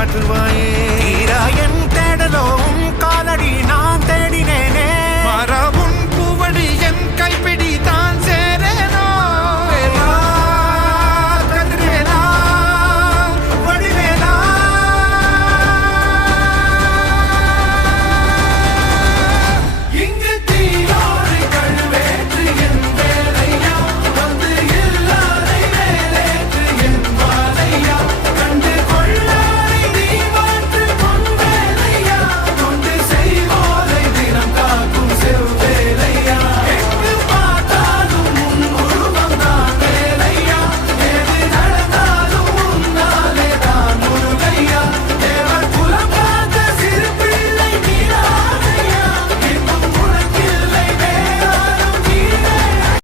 காட்டுவாயே. என் தேடலோ உன் காலடி நான் தேடினேனே. மரபுன் பூவடி என் கை